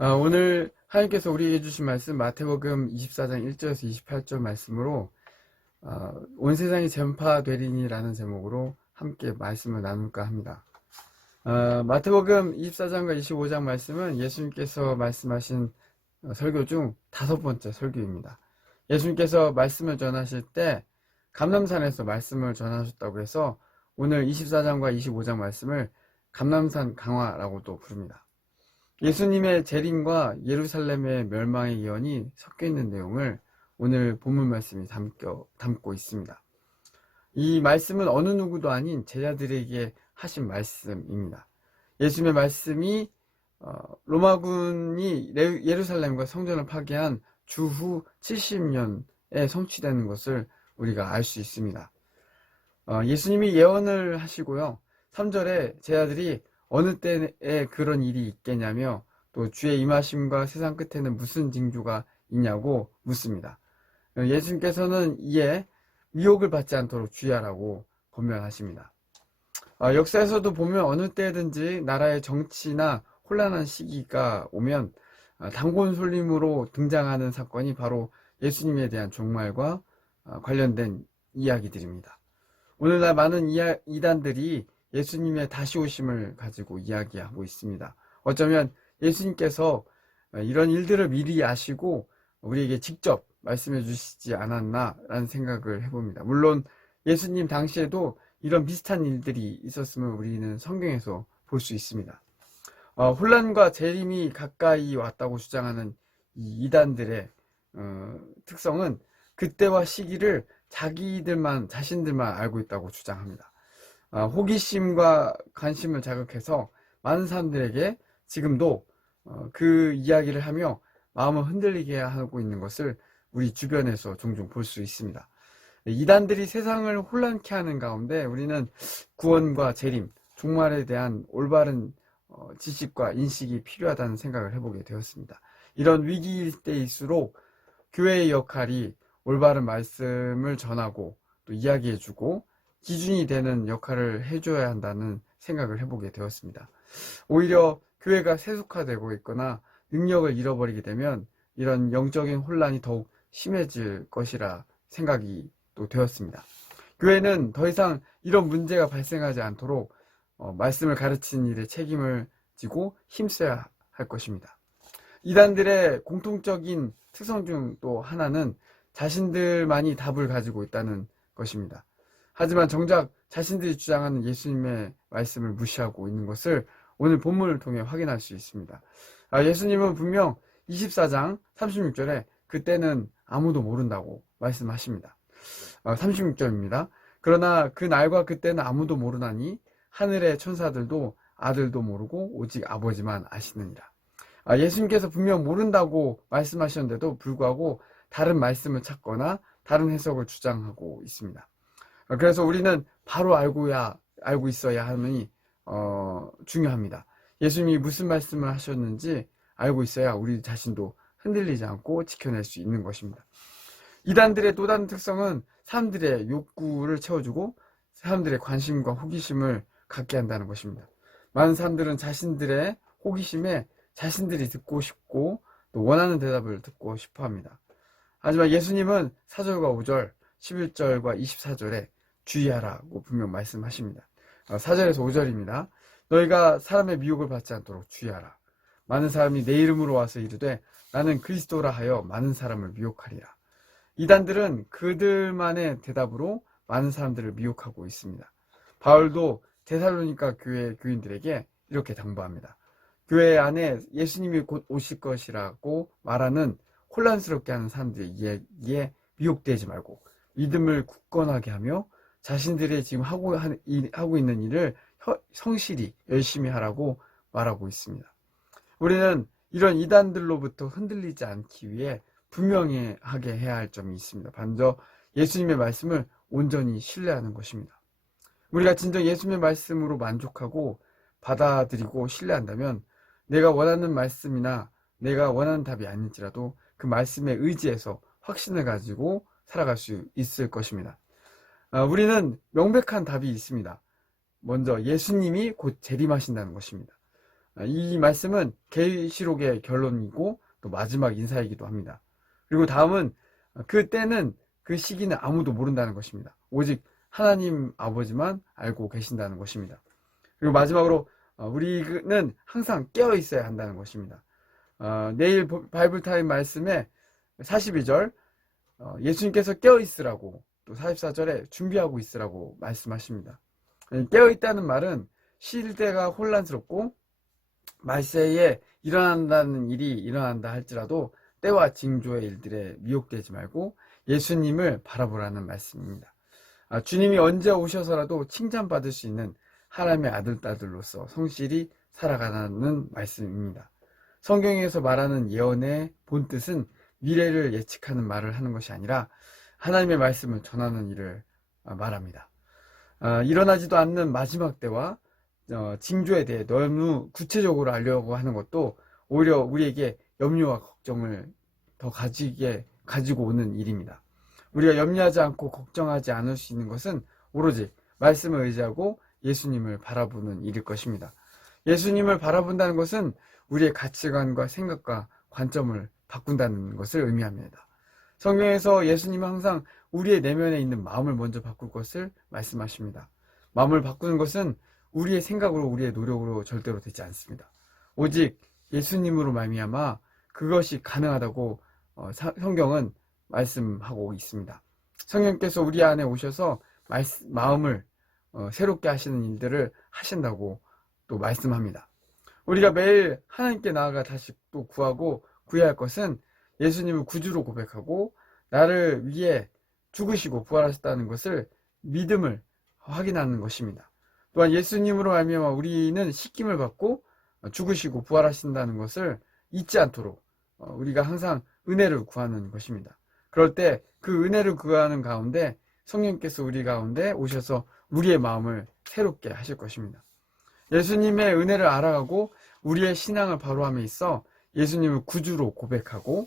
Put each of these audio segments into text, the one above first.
오늘 하나님께서 우리에게 주신 말씀 마태복음 24장 1절에서 28절 말씀으로 온 세상이 전파되리니라는 제목으로 함께 말씀을 나눌까 합니다. 마태복음 24장과 25장 말씀은 예수님께서 말씀하신 설교 중 5번째 설교입니다. 예수님께서 말씀을 전하실 때 감람산에서 말씀을 전하셨다고 해서 오늘 24장과 25장 말씀을 감람산 강화라고도 부릅니다. 예수님의 재림과 예루살렘의 멸망의 예언이 섞여 있는 내용을 오늘 본문 말씀이 담고 있습니다. 이 말씀은 어느 누구도 아닌 제자들에게 하신 말씀입니다. 예수님의 말씀이 로마군이 예루살렘과 성전을 파괴한 주후 70년에 성취되는 것을 우리가 알 수 있습니다. 예수님이 예언을 하시고요. 3절에 제자들이 어느 때에 그런 일이 있겠냐며 또 주의 임하심과 세상 끝에는 무슨 징조가 있냐고 묻습니다. 예수님께서는 이에 미혹을 받지 않도록 주의하라고 권면하십니다. 역사에서도 보면 어느 때든지 나라의 정치나 혼란한 시기가 오면 단곤솔림으로 등장하는 사건이 바로 예수님에 대한 종말과 관련된 이야기들입니다. 오늘날 많은 이단들이 예수님의 다시 오심을 가지고 이야기하고 있습니다. 어쩌면 예수님께서 이런 일들을 미리 아시고 우리에게 직접 말씀해 주시지 않았나라는 생각을 해봅니다. 물론 예수님 당시에도 이런 비슷한 일들이 있었음을 우리는 성경에서 볼 수 있습니다. 혼란과 재림이 가까이 왔다고 주장하는 이 이단들의 특성은 그때와 시기를 자신들만 알고 있다고 주장합니다. 호기심과 관심을 자극해서 많은 사람들에게 지금도 그 이야기를 하며 마음을 흔들리게 하고 있는 것을 우리 주변에서 종종 볼 수 있습니다. 이단들이 세상을 혼란케 하는 가운데 우리는 구원과 재림, 종말에 대한 올바른 지식과 인식이 필요하다는 생각을 해보게 되었습니다. 이런 위기일 때일수록 교회의 역할이 올바른 말씀을 전하고 또 이야기해주고 기준이 되는 역할을 해줘야 한다는 생각을 해보게 되었습니다. 오히려 교회가 세속화되고 있거나 능력을 잃어버리게 되면 이런 영적인 혼란이 더욱 심해질 것이라 생각이 또 되었습니다. 교회는 더 이상 이런 문제가 발생하지 않도록 말씀을 가르치는 일에 책임을 지고 힘써야 할 것입니다. 이단들의 공통적인 특성 중 또 하나는 자신들만이 답을 가지고 있다는 것입니다. 하지만 정작 자신들이 주장하는 예수님의 말씀을 무시하고 있는 것을 오늘 본문을 통해 확인할 수 있습니다. 예수님은 분명 24장 36절에 그때는 아무도 모른다고 말씀하십니다. 36절입니다. 그러나 그 날과 그때는 아무도 모르나니 하늘의 천사들도 아들도 모르고 오직 아버지만 아시느니라. 예수님께서 분명 모른다고 말씀하셨는데도 불구하고 다른 말씀을 찾거나 다른 해석을 주장하고 있습니다. 그래서 우리는 바로 알고 있어야 하니 중요합니다. 예수님이 무슨 말씀을 하셨는지 알고 있어야 우리 자신도 흔들리지 않고 지켜낼 수 있는 것입니다. 이단들의 또 다른 특성은 사람들의 욕구를 채워주고 사람들의 관심과 호기심을 갖게 한다는 것입니다. 많은 사람들은 자신들의 호기심에 자신들이 듣고 싶고 또 원하는 대답을 듣고 싶어 합니다. 하지만 예수님은 4절과 5절, 11절과 24절에 주의하라고 분명 말씀하십니다. 4절에서 5절입니다. 너희가 사람의 미혹을 받지 않도록 주의하라. 많은 사람이 내 이름으로 와서 이르되 나는 그리스도라 하여 많은 사람을 미혹하리라. 이단들은 그들만의 대답으로 많은 사람들을 미혹하고 있습니다. 바울도 데살로니가 교회 교인들에게 이렇게 당부합니다. 교회 안에 예수님이 곧 오실 것이라고 말하는 혼란스럽게 하는 사람들의 이야기에 미혹되지 말고 믿음을 굳건하게 하며 자신들이 지금 하고 있는 일을 성실히 열심히 하라고 말하고 있습니다. 우리는 이런 이단들로부터 흔들리지 않기 위해 분명하게 해야 할 점이 있습니다. 먼저 예수님의 말씀을 온전히 신뢰하는 것입니다. 우리가 진정 예수님의 말씀으로 만족하고 받아들이고 신뢰한다면 내가 원하는 말씀이나 내가 원하는 답이 아닐지라도 그 말씀에 의지해서 확신을 가지고 살아갈 수 있을 것입니다. 우리는 명백한 답이 있습니다. 먼저 예수님이 곧 재림하신다는 것입니다. 이 말씀은 계시록의 결론이고 또 마지막 인사이기도 합니다. 그리고 다음은 그 때는, 그 시기는 아무도 모른다는 것입니다. 오직 하나님 아버지만 알고 계신다는 것입니다. 그리고 마지막으로 우리는 항상 깨어 있어야 한다는 것입니다. 내일 바이블 타임 말씀에 42절 예수님께서 깨어 있으라고, 또 44절에 준비하고 있으라고 말씀하십니다. 깨어 있다는 말은 시대가 혼란스럽고 말세에 일어난다는 일이 일어난다 할지라도 때와 징조의 일들에 미혹되지 말고 예수님을 바라보라는 말씀입니다. 주님이 언제 오셔서라도 칭찬받을 수 있는 하나님의 아들딸들로서 성실히 살아가라는 말씀입니다. 성경에서 말하는 예언의 본뜻은 미래를 예측하는 말을 하는 것이 아니라 하나님의 말씀을 전하는 일을 말합니다. 일어나지도 않는 마지막 때와 징조에 대해 너무 구체적으로 알려고 하는 것도 오히려 우리에게 염려와 걱정을 더 가지고 오는 일입니다. 우리가 염려하지 않고 걱정하지 않을 수 있는 것은 오로지 말씀을 의지하고 예수님을 바라보는 일일 것입니다. 예수님을 바라본다는 것은 우리의 가치관과 생각과 관점을 바꾼다는 것을 의미합니다. 성경에서 예수님은 항상 우리의 내면에 있는 마음을 먼저 바꿀 것을 말씀하십니다. 마음을 바꾸는 것은 우리의 생각으로, 우리의 노력으로 절대로 되지 않습니다. 오직 예수님으로 말미암아 그것이 가능하다고 성경은 말씀하고 있습니다. 성령께서 우리 안에 오셔서 마음을 새롭게 하시는 일들을 하신다고 또 말씀합니다. 우리가 매일 하나님께 나아가 다시 또 구하고 구해야 할 것은 예수님을 구주로 고백하고 나를 위해 죽으시고 부활하셨다는 것을 믿음을 확인하는 것입니다. 또한 예수님으로 말미암아 우리는 씻김을 받고 죽으시고 부활하신다는 것을 잊지 않도록 우리가 항상 은혜를 구하는 것입니다. 그럴 때 그 은혜를 구하는 가운데 성령께서 우리 가운데 오셔서 우리의 마음을 새롭게 하실 것입니다. 예수님의 은혜를 알아가고 우리의 신앙을 바로함에 있어 예수님을 구주로 고백하고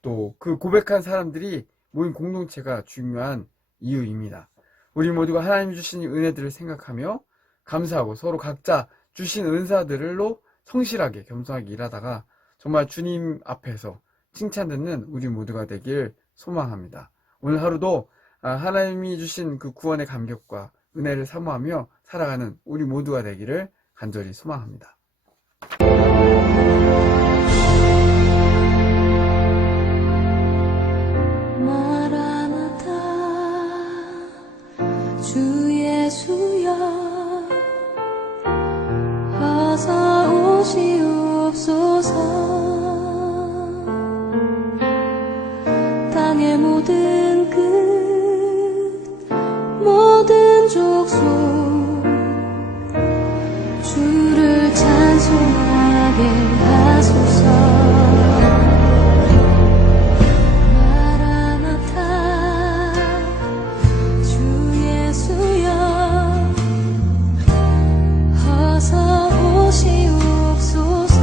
또 그 고백한 사람들이 모인 공동체가 중요한 이유입니다. 우리 모두가 하나님 주신 은혜들을 생각하며 감사하고 서로 각자 주신 은사들로 성실하게 겸손하게 일하다가 정말 주님 앞에서 칭찬듣는 우리 모두가 되길 소망합니다. 오늘 하루도 하나님이 주신 그 구원의 감격과 은혜를 사모하며 살아가는 우리 모두가 되기를 간절히 소망합니다. 마라나타 주 예수여 어서 오시옵소서. 땅의 모든 끝 모든 족속 주를 찬송하게 하소서. 마라나타 주 예수여 어서 오시옵소서.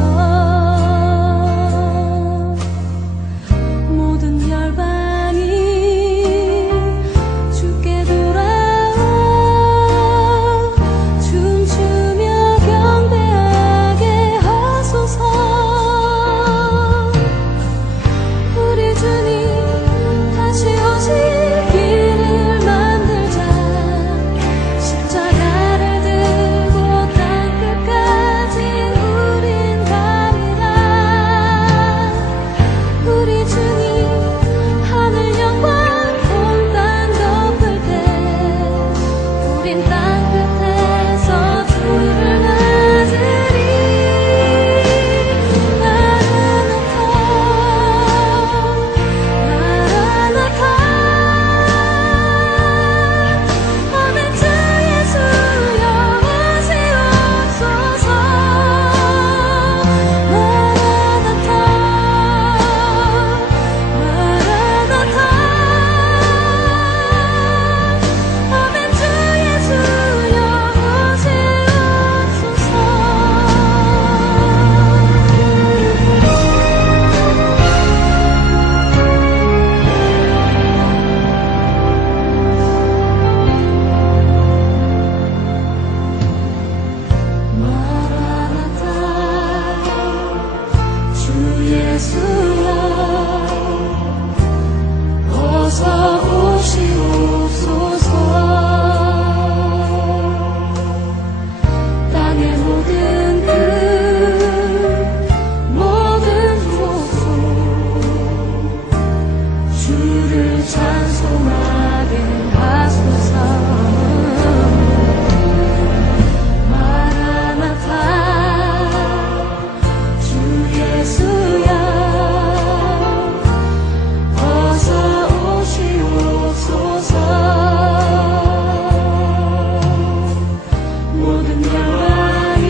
영광이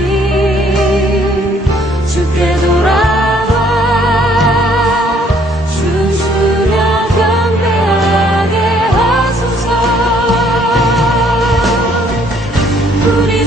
주께 돌아와 춤추며 경배하게 하소서. 우리